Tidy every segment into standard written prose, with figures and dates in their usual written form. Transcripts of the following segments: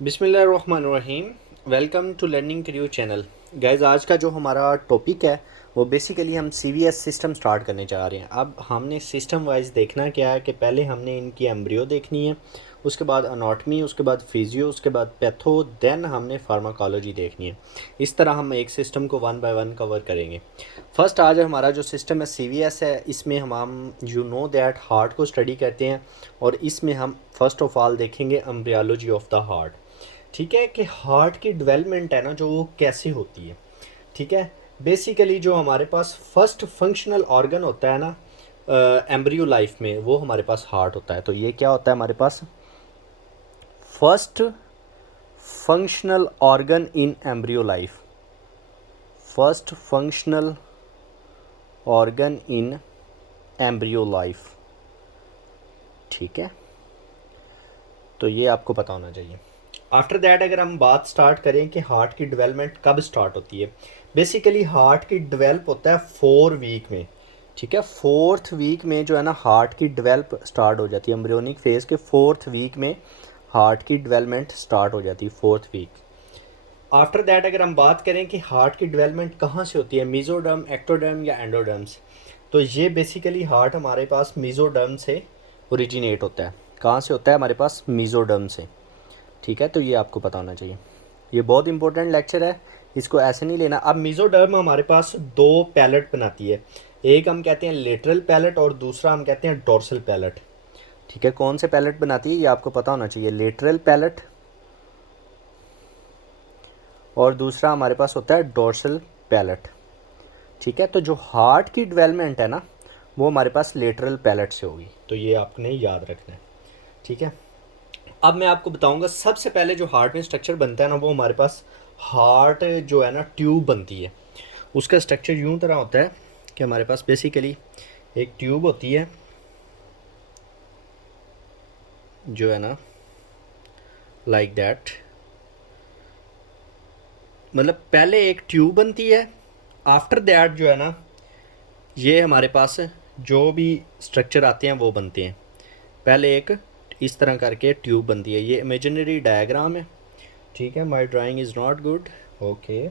बिस्मिल्लाहिर्रहमानिर्रहीम। Welcome to learning Kriyo channel. Guys, आज का जो हमारा टॉपिक है वो बेसिकली हम सीवीएस सिस्टम स्टार्ट करने जा रहे हैं। अब हमने सिस्टम वाइज देखना क्या है कि पहले हमने इनकी एम्ब्रियो देखनी है, उसके बाद अनाटमी, उसके बाद फिजियो, उसके बाद पैथो, देन हमने फार्माकोलॉजी देखनी है। इस तरह हम एक सिस्टम को वन बाय वन कवर करेंगे। फर्स्ट आज हमारा जो सिस्टम है सीवीएस है, इसमें हम यू नो दैट हार्ट को स्टडी करते हैं और इसमें हम फर्स्ट ऑफ ऑल देखेंगे एम्ब्रियोलॉजी ऑफ द हार्ट। ठीक है, कि हार्ट की डेवलपमेंट है ना जो वो कैसे होती है। ठीक है, बेसिकली जो हमारे पास फर्स्ट फंक्शनल ऑर्गन होता है ना एम्ब्रियो लाइफ में, वो हमारे पास हार्ट होता है। तो ये क्या होता है हमारे पास first functional organ in embryo life, first functional organ in embryo life. ठीक है, तो ये आपको पता होना चाहिए। आफ्टर दैट अगर हम बात स्टार्ट करें कि हार्ट की डेवलपमेंट कब स्टार्ट होती है, बेसिकली हार्ट की डेवलप होता है 4 वीक में। ठीक है, 4th वीक में जो है ना हार्ट की डेवलप स्टार्ट हो जाती है। एम्ब्रियोनिक फेज के 4th वीक में हार्ट की डेवलपमेंट स्टार्ट हो जाती है, 4th वीक। आफ्टर दैट अगर हम बात करें कि हार्ट की डेवलपमेंट कहाँ से होती है, मीजोडर्म, एक्टोडर्म या एंडोडर्म्स, तो ये बेसिकली हार्ट हमारे पास मीजोडर्म से ओरिजिनेट होता है। कहाँ से होता है हमारे पास? मीजोडर्म से। ठीक है, तो ये आपको पता होना चाहिए। ये बहुत इंपॉर्टेंट लेक्चर है, इसको ऐसे नहीं लेना। अब मीजोडर्म हमारे पास दो पैलेट बनाती है, एक हम कहते हैं लेटरल पैलेट और दूसरा हम कहते हैं डोर्सल पैलेट। ठीक है, कौन से पैलेट बनाती है ये आपको पता होना चाहिए, लेटरल पैलेट, और दूसरा हमारे पास होता है डोर्सल पैलेट। ठीक है, तो जो हार्ट की डेवलपमेंट है ना वो हमारे पास लेटरल पैलेट से होगी, तो ये आपने याद रखना है। ठीक है, अब मैं आपको बताऊंगा सबसे पहले जो हार्ट में स्ट्रक्चर बनता है ना वो हमारे पास हार्ट जो है ना ट्यूब बनती है। उसका स्ट्रक्चर यूं तरह होता है कि हमारे पास बेसिकली एक ट्यूब होती है जो है ना लाइक दैट, मतलब पहले एक ट्यूब बनती है। आफ्टर दैट जो है ना ये हमारे पास जो भी स्ट्रक्चर आते हैं वो बनते हैं। पहले एक इस तरह करके ट्यूब बनती है, ये इमेजिनरी डायग्राम है। ठीक है, माई drawing is not good. Okay,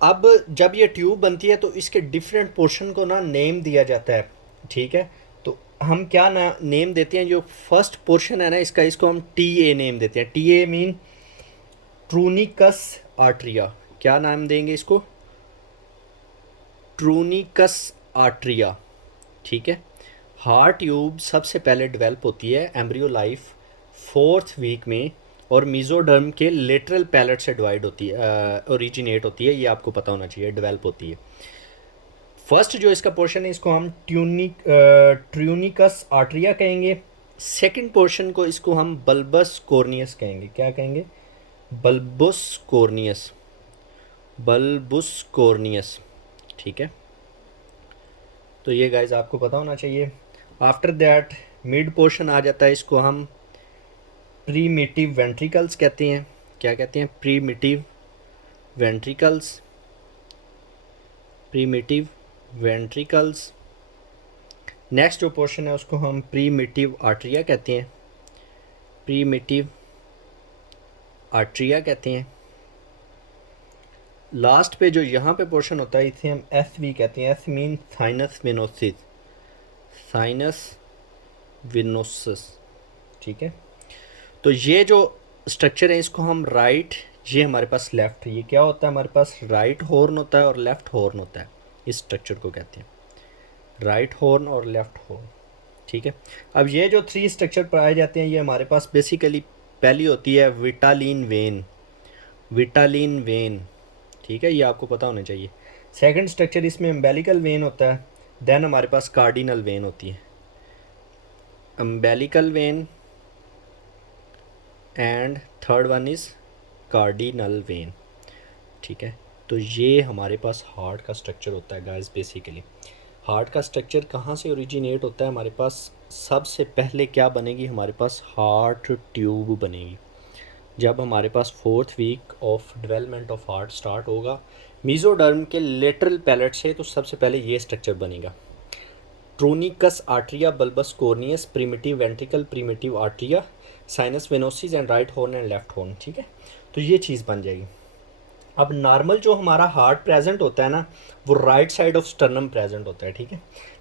अब जब ये ट्यूब बनती है तो इसके डिफरेंट पोर्शन को ना नेम दिया जाता है। ठीक है, तो हम क्या ना नेम देते हैं, जो फर्स्ट पोर्शन है ना इसका, इसको हम टी ए नेम देते हैं। T A mean truncus atria. क्या नाम देंगे इसको? Truncus atria. ठीक है, हार्ट ट्यूब सबसे पहले डेवलप होती है एम्ब्रियो लाइफ 4th वीक में, और मीजोडर्म के लेटरल पैलेट से डिवाइड होती है, ओरिजिनेट होती है। ये आपको पता होना चाहिए, डेवलप होती है। फर्स्ट जो इसका पोर्शन है इसको हम ट्यूनिकस आर्ट्रिया कहेंगे। सेकंड पोर्शन को इसको हम बल्बस कॉर्नियस कहेंगे। क्या कहेंगे? बल्बुस कॉर्नियस, बल्बुस कॉर्नियस। ठीक है, तो ये गाइज आपको पता होना चाहिए। आफ्टर दैट मिड पोर्शन आ जाता है, इसको हम प्रीमिटिव वेंट्रिकल्स कहते हैं। क्या कहते हैं? Primitive ventricles, primitive ventricles. Next जो पोर्शन है उसको हम प्रीमिटिव आर्ट्रिया कहते हैं, प्रीमिटिव आर्ट्रिया कहते हैं। लास्ट पे जो यहाँ पे पोर्शन होता है इसे हम एस वी कहते हैं। S mean sinus venosus, sinus venosus. ठीक है, तो ये जो स्ट्रक्चर है इसको हम राइट, ये हमारे पास लेफ्ट, ये क्या होता है हमारे पास? राइट हॉर्न होता है और लेफ्ट हॉर्न होता है। इस स्ट्रक्चर को कहते हैं राइट हॉर्न और लेफ्ट हॉर्न। ठीक है, अब ये जो 3 स्ट्रक्चर पाए जाते हैं ये हमारे पास बेसिकली पहली होती है विटालिन वेन, विटालिन वेन। ठीक है, ये आपको पता होना चाहिए। सेकंड स्ट्रक्चर इसमें अम्बेलिकल वेन होता है। देन हमारे पास कार्डिनल वेन होती है, umbilical when, and third one is cardinal when. ठीक है, तो ये हमारे पास हार्ट का स्ट्रक्चर होता है गाइस। बेसिकली हार्ट का स्ट्रक्चर कहाँ से ओरिजिनेट होता है हमारे पास? सबसे पहले क्या बनेगी हमारे पास? हार्ट ट्यूब बनेगी। जब हमारे पास 4th week of development of heart start होगा मीजोडर्म के लेटरल पैलेट से, तो सबसे पहले ये स्ट्रक्चर बनेगा। Truncus atria, bulbus cordis, primitive ventricle, primitive atria, sinus venosus and right horn and left horn, ठीक है। तो ये चीज़ बन जाएगी। अब नॉर्मल जो हमारा हार्ट प्रेजेंट होता है ना, वो right side of sternum present होता है, ठीक है।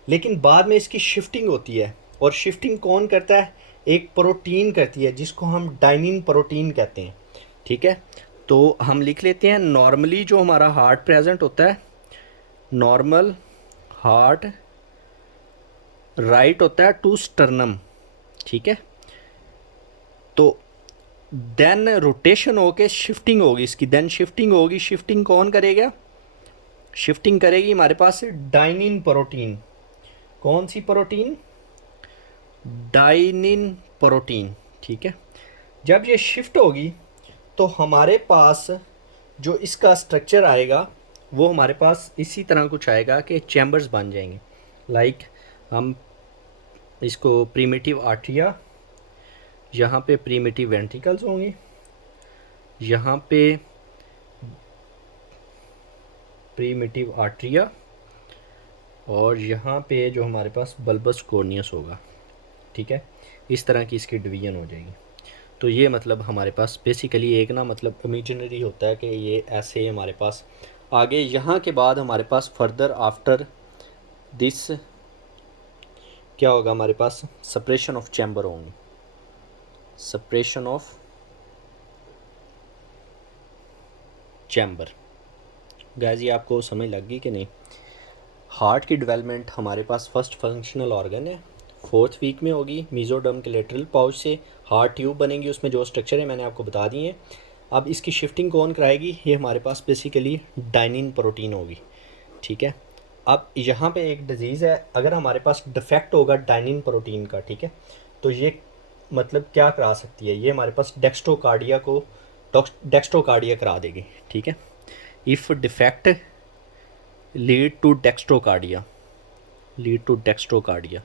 लेकिन बाद में इसकी शिफ्टिंग होती है, और शिफ्टिंग कौन करता है? एक प्रोटीन करती है जिसको हम डाइनिन प्रोटीन कहते हैं, ठीक है। तो हम लिख लेते हैं, नॉर्मली जो हमारा हार्ट प्रेजेंट होता है, नॉर्मल हार्ट राइट होता है टू स्टर्नम, ठीक है। तो देन रोटेशन होके शिफ्टिंग होगी इसकी, देन शिफ्टिंग होगी। शिफ्टिंग कौन करेगा? शिफ्टिंग करेगी हमारे पास डाइनिन प्रोटीन। कौन सी प्रोटीन? डाइनिन प्रोटीन, ठीक है। जब ये शिफ्ट होगी तो हमारे पास जो इसका स्ट्रक्चर आएगा वो हमारे पास इसी तरह कुछ आएगा कि चैम्बर्स बन जाएंगे। लाइक हम इसको प्रीमिटिव आर्टरिया, यहाँ पे प्रीमिटिव वेंट्रिकल्स होंगे, यहाँ पे प्रीमिटिव आर्टरिया, और यहाँ पे जो हमारे पास बल्बस कॉर्नियस होगा, ठीक है। इस तरह की इसकी डिवीजन हो जाएगी। तो ये मतलब हमारे पास बेसिकली एक ना मतलब इमेजिनरी होता है कि ये ऐसे हमारे पास आगे, यहाँ के बाद हमारे पास फर्दर आफ्टर दिस क्या होगा? हमारे पास सेपरेशन ऑफ चैम्बर होंगे, सेपरेशन ऑफ चैम्बर। गाइस ये आपको समझ लग गई कि नहीं? हार्ट की डेवलपमेंट हमारे पास फर्स्ट फंक्शनल ऑर्गन है, 4th वीक में होगी। मीजोडर्म के लेटरल पाउच से हार्ट ट्यूब बनेगी, उसमें जो स्ट्रक्चर है मैंने आपको बता दिए हैं। अब इसकी शिफ्टिंग कौन कराएगी? ये हमारे पास बेसिकली डाइनिन प्रोटीन होगी, ठीक है। अब यहाँ पे एक डिजीज़ है, अगर हमारे पास डिफेक्ट होगा डाइनिन प्रोटीन का, ठीक है, तो ये मतलब क्या करा सकती है? ये हमारे पास डेक्स्ट्रोकार्डिया को डेक्स्ट्रोकार्डिया करा देगी, ठीक है। If defect lead to dextrocardia, lead to dextrocardia.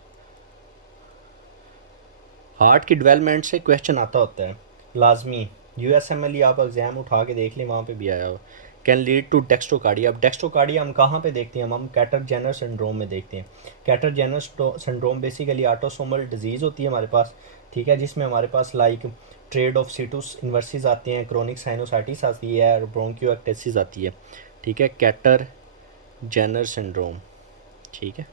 Heart की डेवलपमेंट से क्वेश्चन आता होता है लाजमी, यूएसएमएल आप एग्ज़ाम उठा के देख लें, वहाँ पे भी आया हो, कैन लीड टू डेक्स्ट्रोकार्डिया। अब डेक्स्ट्रोकार्डिया हम कहाँ पे देखते हैं? हम कैटर जेनर सिंड्रोम में देखते हैं। Kartagener syndrome basically autosomal disease होती है हमारे पास, ठीक है, जिसमें हमारे पास like triad of situs inversus आते हैं, क्रोनिक साइनोसाइटिस आती है, और ब्रोंकियोएक्टेसिस आती है, ठीक है, कैटर जेनर सिंड्रोम, ठीक है।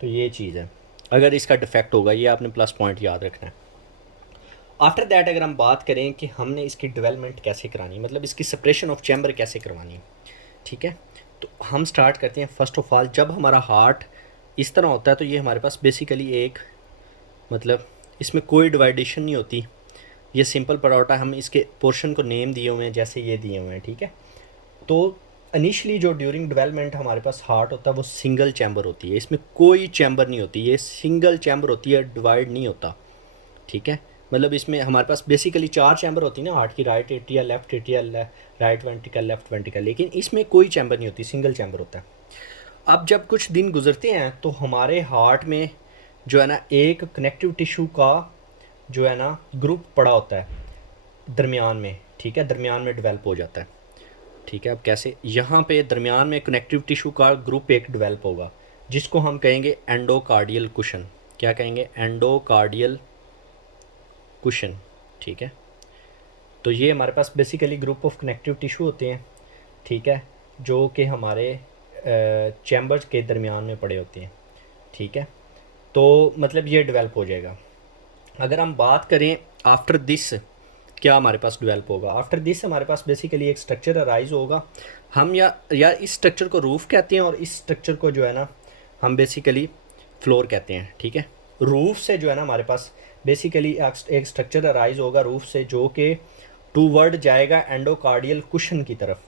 तो ये चीज़ है, अगर इसका डिफेक्ट होगा, ये आपने प्लस पॉइंट याद रखना है। आफ्टर दैट अगर हम बात करें कि हमने इसकी डेवलपमेंट कैसे करानी, मतलब इसकी सेपरेशन ऑफ चैम्बर कैसे करवानी, ठीक है, तो हम स्टार्ट करते हैं। फर्स्ट ऑफ ऑल जब हमारा हार्ट इस तरह होता है तो ये हमारे पास बेसिकली एक मतलब इसमें कोई डिवाइडेशन नहीं होती, ये सिंपल परोटा, हम इसके पोर्शन को नेम दिए हुए हैं जैसे ये दिए हुए हैं, ठीक है। तो इनिशियली जो ड्यूरिंग डेवलपमेंट हमारे पास हार्ट होता है वो सिंगल चैम्बर होती है, इसमें कोई चैम्बर नहीं होती, ये सिंगल चैम्बर होती है, डिवाइड नहीं होता, ठीक है। मतलब इसमें हमारे पास बेसिकली 4 चैम्बर होती है ना हार्ट की, right atria, left atria, right ventricle, left ventricle, लेकिन इसमें कोई चैम्बर नहीं होती, सिंगल चैम्बर होता है। अब जब कुछ दिन गुजरते हैं तो हमारे हार्ट में जो है ना एक कनेक्टिव टिश्यू का जो है ना ग्रुप पड़ा होता है दरमियान में, ठीक है, दरमियान में डेवलप हो जाता है, ठीक है। अब कैसे? यहाँ पे दरमियान में कनेक्टिव टिश्यू का ग्रुप एक डेवलप होगा जिसको हम कहेंगे एंडोकार्डियल कुशन। क्या कहेंगे? एंडोकार्डियल कुशन, ठीक है। तो ये हमारे पास basically group of connective tissue होते हैं, ठीक है, जो कि हमारे चैम्बर्स के दरमियान में पड़े होते हैं, ठीक है। तो मतलब ये डेवलप हो जाएगा। अगर हम बात करें आफ्टर दिस क्या हमारे पास डेवलप होगा, आफ्टर दिस हमारे पास बेसिकली एक स्ट्रक्चर अराइज होगा। हम या इस स्ट्रक्चर को रूफ कहते हैं, और इस स्ट्रक्चर को जो है ना हम बेसिकली फ्लोर कहते हैं, ठीक है। रूफ से जो है ना हमारे पास बेसिकली एक स्ट्रक्चर अराइज होगा रूफ से, जो कि टूवर्ड जाएगा एंडोकार्डियल कुशन की तरफ,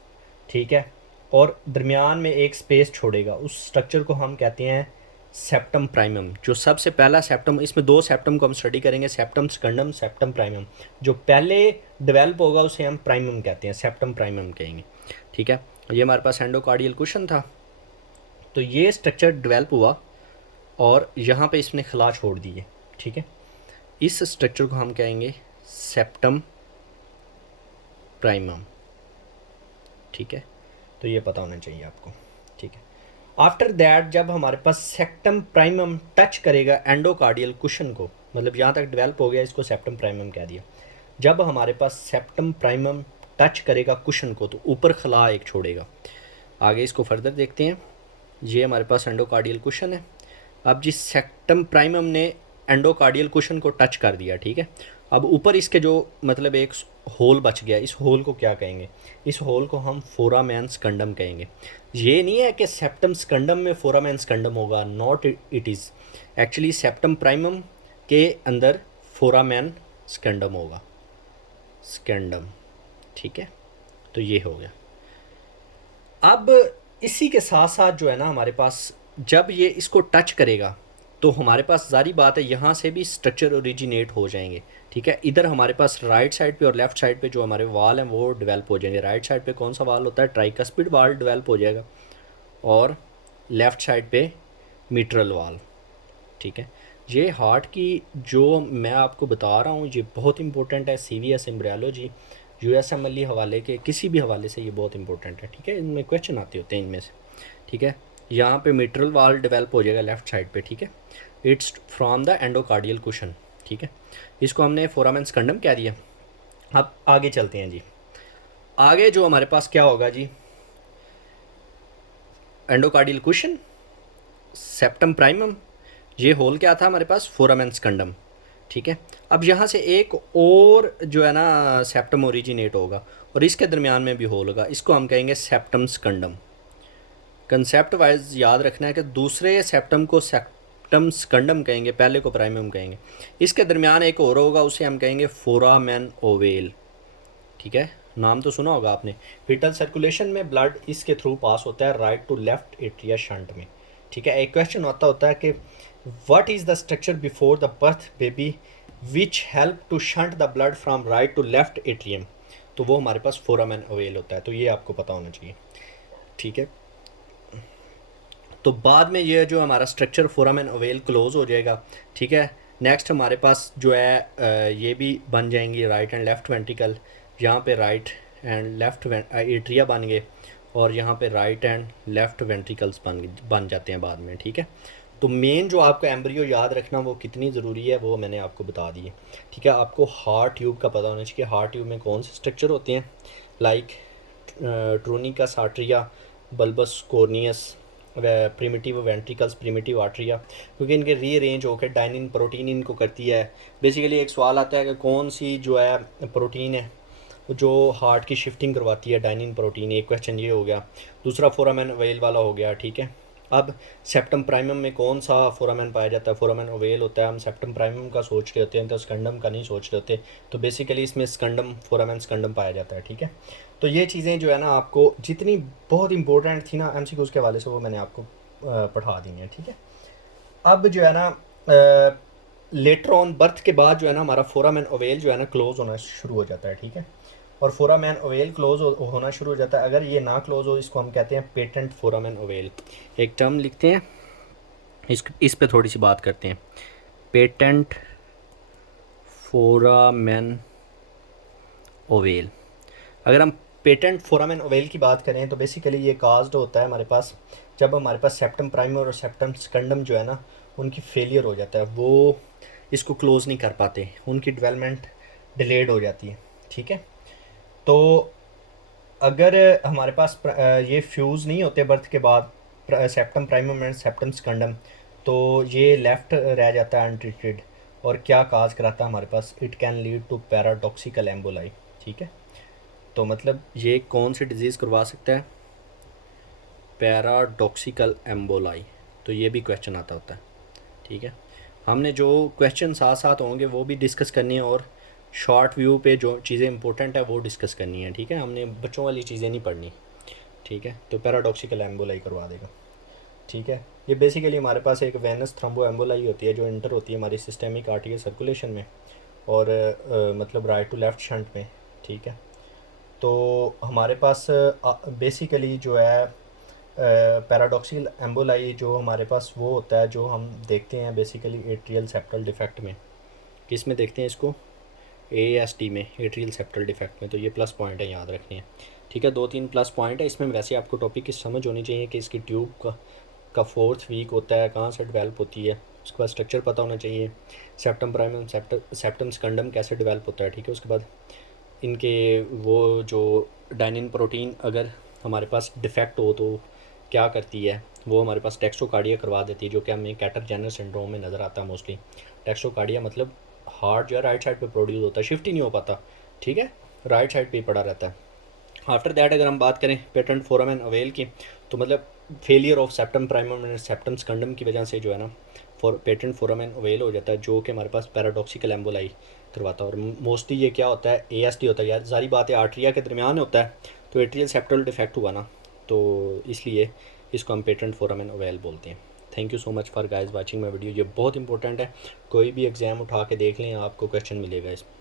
ठीक है, और दरमियान में एक स्पेस छोड़ेगा। उस स्ट्रक्चर को हम कहते हैं सेप्टम प्राइमम। जो सबसे पहला सेप्टम, इसमें 2 सेप्टम को हम स्टडी करेंगे, सेप्टम सेकंडम, सेप्टम प्राइमम। जो पहले डेवलप होगा उसे हम प्राइमम कहते हैं, सेप्टम प्राइमम कहेंगे, ठीक है। ये हमारे पास एंडोकार्डियल कुशन था, तो ये स्ट्रक्चर डेवलप हुआ और यहाँ पे इसने खला छोड़ दी है, ठीक है। इस स्ट्रक्चर को हम कहेंगे सेप्टम प्राइमम, ठीक है। तो ये पता होना चाहिए आपको, ठीक है। आफ्टर दैट जब हमारे पास सेप्टम प्राइमम टच करेगा एंडोकार्डियल कुशन को, मतलब यहाँ तक डेवलप हो गया, इसको सेप्टम प्राइमम कह दिया। जब हमारे पास सेप्टम प्राइमम टच करेगा कुशन को तो ऊपर खला एक छोड़ेगा। आगे इसको फर्दर देखते हैं। ये हमारे पास एंडोकार्डियल कुशन है। अब जिस सेप्टम प्राइमम ने एंडोकार्डियल कुशन को टच कर दिया, ठीक है, अब ऊपर इसके जो मतलब एक होल बच गया, इस होल को क्या कहेंगे? इस होल को हम फोरामेन स्कंडम कहेंगे। ये नहीं है कि सेप्टम स्कंडम में फोरामेन स्कंडम होगा, not it is. Actually septum primum के अंदर फोरामेन स्कंडम होगा, स्कैंडम, ठीक है। तो ये हो गया। अब इसी के साथ साथ जो है ना हमारे पास जब ये इसको टच करेगा तो हमारे पास जारी बात है यहाँ से भी स्ट्रक्चर ओरिजिनेट हो जाएंगे, ठीक है। इधर हमारे पास राइट साइड पे और लेफ्ट साइड पे जो हमारे वाल हैं वो डेवलप हो जाएंगे। राइट साइड पे कौन सा वाल होता है? ट्राइकस्पिड वाल डेवलप हो जाएगा, और लेफ़्ट साइड पे मिट्रल वाल, ठीक है। ये हार्ट की जो मैं आपको बता रहा हूँ ये बहुत इंपॉर्टेंट है। CVS एम्ब्रियोलॉजी USMLE हवाले के किसी भी हवाले से ये बहुत इंपॉर्टेंट है, ठीक है। इनमें क्वेश्चन आते होते हैं इनमें से, ठीक है। यहाँ पे मिट्रल वाल डेवलप हो जाएगा लेफ्ट साइड पे, ठीक है। It's from the endocardial cushion, ठीक है। इसको हमने फोरामेन स्कंडम कह दिया। अब आगे चलते हैं जी। आगे जो हमारे पास क्या होगा जी? एंडोकार्डियल कुशन, सेप्टम प्राइमम, ये होल क्या था हमारे पास? फोरामेन स्कंडम, ठीक है। अब यहाँ से एक और जो है ना सेप्टम ओरिजिनेट होगा और इसके दरमियान में भी होल होगा, इसको हम कहेंगे सेप्टम स्कंडम। कंसेप्ट वाइज याद रखना है कि दूसरे सेप्टम को सेप्टम स्कंडम कहेंगे, पहले को प्राइमम कहेंगे। इसके दरमियान एक और होगा, उसे हम कहेंगे फोरामेन ओवेल, ठीक है। नाम तो सुना होगा आपने। विटल सर्कुलेशन में ब्लड इसके थ्रू पास होता है right to left atria shunt में, ठीक है। एक क्वेश्चन होता है कि what is the structure before the birth baby which help to shunt the blood from right to left atrium? तो वो हमारे पास फोरामेन ओवेल होता है, तो ये आपको पता होना चाहिए, ठीक है। तो बाद में ये जो हमारा स्ट्रक्चर फोरामेन ओवेल क्लोज हो जाएगा, ठीक है। नेक्स्ट हमारे पास जो है ये भी बन जाएंगी राइट एंड लेफ़्ट वेंट्रिकल। यहाँ पे राइट एंड लेफ़्ट एट्रिया बन गए और यहाँ पे राइट एंड लेफ़्ट वेंट्रिकल्स बन जाते हैं बाद में, ठीक है। तो मेन जो आपको एम्ब्रियो याद रखना वो कितनी ज़रूरी है वो मैंने आपको बता दी है, ठीक है। आपको हार्ट ट्यूब का पता होना चाहिए। हार्ट ट्यूब में कौन से स्ट्रक्चर होते हैं? Like truncus atria, bulbus cordis, primitive ventricles, primitive atria, क्योंकि इनके रीअरेंज होकर डाइनिन प्रोटीन इनको करती है। बेसिकली एक सवाल आता है कि कौन सी जो है प्रोटीन है जो हार्ट की शिफ्टिंग करवाती है? डाइनिन प्रोटीन, एक क्वेश्चन ये हो गया। दूसरा फोरामेन ओवेल वाला हो गया, ठीक है। अब सेप्टम प्राइमम में कौन सा फोरामेन पाया जाता है? फोरामेन ओवेल होता है। हम सेप्टम प्राइमम का सोच रहे होते हैं तो स्कंडम का नहीं सोच रहे होते, तो बेसिकली इसमें स्कंडम, फोरामेन स्कंडम पाया जाता है, ठीक है। तो ये चीज़ें जो है ना आपको जितनी बहुत इंपॉर्टेंट थी ना MCQs के हवाले से वो मैंने आपको पढ़ा दी है, ठीक है। अब जो है ना लेटर ऑन बर्थ के बाद जो है ना हमारा फोरामेन ओवेल जो है ना क्लोज होना शुरू हो जाता है, ठीक है। और फोरामेन ओवेल क्लोज होना शुरू हो जाता है। अगर ये ना क्लोज हो इसको हम कहते हैं पेटेंट फोरामेन ओवेल। एक टर्म लिखते हैं, इस पे थोड़ी सी बात करते हैं। Patent foramen ovale. अगर हम पेटेंट फोरामेन ओवेल की बात करें तो बेसिकली ये काज्ड होता है हमारे पास जब हमारे पास सेप्टम प्राइमर और सेप्टम स्कंडम जो है ना उनकी फेलियर हो जाता है, वो इसको क्लोज़ नहीं कर पाते, उनकी डेवलपमेंट डिलेड हो जाती है, ठीक है। तो अगर हमारे पास ये फ्यूज़ नहीं होते बर्थ के बाद सेप्टम प्राइमम एंड सेप्टम स्कंडम, तो ये लेफ़्ट रह जाता है अनट्रीटेड। और क्या काज कराता है हमारे पास? It can lead to paradoxical emboli, ठीक है। तो मतलब ये कौन सी डिज़ीज़ करवा सकता है? Paradoxical emboli. तो ये भी क्वेश्चन आता होता है, ठीक है। हमने जो क्वेश्चन साथ साथ होंगे वो भी डिस्कस करनी है और शॉर्ट व्यू पे जो चीज़ें इंपॉर्टेंट है वो डिस्कस करनी है, ठीक है। हमने बच्चों वाली चीज़ें नहीं पढ़नी, ठीक है। तो पैराडॉक्सिकल एम्बोलाई करवा देगा, ठीक है। ये बेसिकली हमारे पास एक वेनस थ्रोम्बो एम्बोलाई होती है जो इंटर होती है हमारी सिस्टेमिक आर्टियल सर्कुलेशन में और मतलब राइट टू लेफ़्ट शंट में, ठीक है। तो हमारे पास बेसिकली जो है पैराडॉक्सिकल एम्बोलाई जो हमारे पास वो होता है जो हम देखते हैं बेसिकली एट्रियल सेप्टल डिफेक्ट में। किस में देखते हैं इसको? ASD में, एट्रियल सेप्टल डिफेक्ट में। तो ये प्लस पॉइंट है, याद रखनी है, ठीक है। 2-3 प्लस पॉइंट है इसमें। वैसे आपको टॉपिक की समझ होनी चाहिए कि इसकी ट्यूब का 4th वीक होता है, कहाँ से डेवलप होती है उसके बाद स्ट्रक्चर पता होना चाहिए, सेप्टम प्राइमम सेप्टम सेकंडम कैसे डेवलप होता है, ठीक है। उसके बाद इनके वो जो डाइनिन प्रोटीन अगर हमारे पास डिफेक्ट हो तो क्या करती है, वो हमारे पास टैक्सोकार्डिया करवा देती है, जो कि हमें कैटर जेनर सिंड्रोम में नज़र आता है मोस्टली। टैक्सोकार्डिया मतलब हार्ट जो है राइट साइड पे प्रोड्यूस होता है, शिफ्ट ही नहीं हो पाता, ठीक है, राइट साइड पे ही पड़ा रहता है। आफ्टर दैट अगर हम बात करें पेटेंट फोरामेन अवेल की, तो मतलब failure of septum primum and septum secundum की वजह से जो है ना पेटेंट फोरामेन अवेल हो जाता है, जो कि हमारे पास पैराडॉक्सिकल एम्बोलाई करवाता है। और मोस्टली ये क्या होता है, एएसडी होता है यार, सारी बात है आर्ट्रिया के दरमियान होता है, तो एट्रियल सेप्टल डिफेक्ट हुआ ना, तो इसलिए इसको हम पेटेंट फोरामेन अवेल बोलते हैं। Thank you so much for guys watching my video. ये बहुत इंपॉर्टेंट है, कोई भी एग्ज़ाम उठा के देख लें, आपको क्वेश्चन मिलेगा इसमें।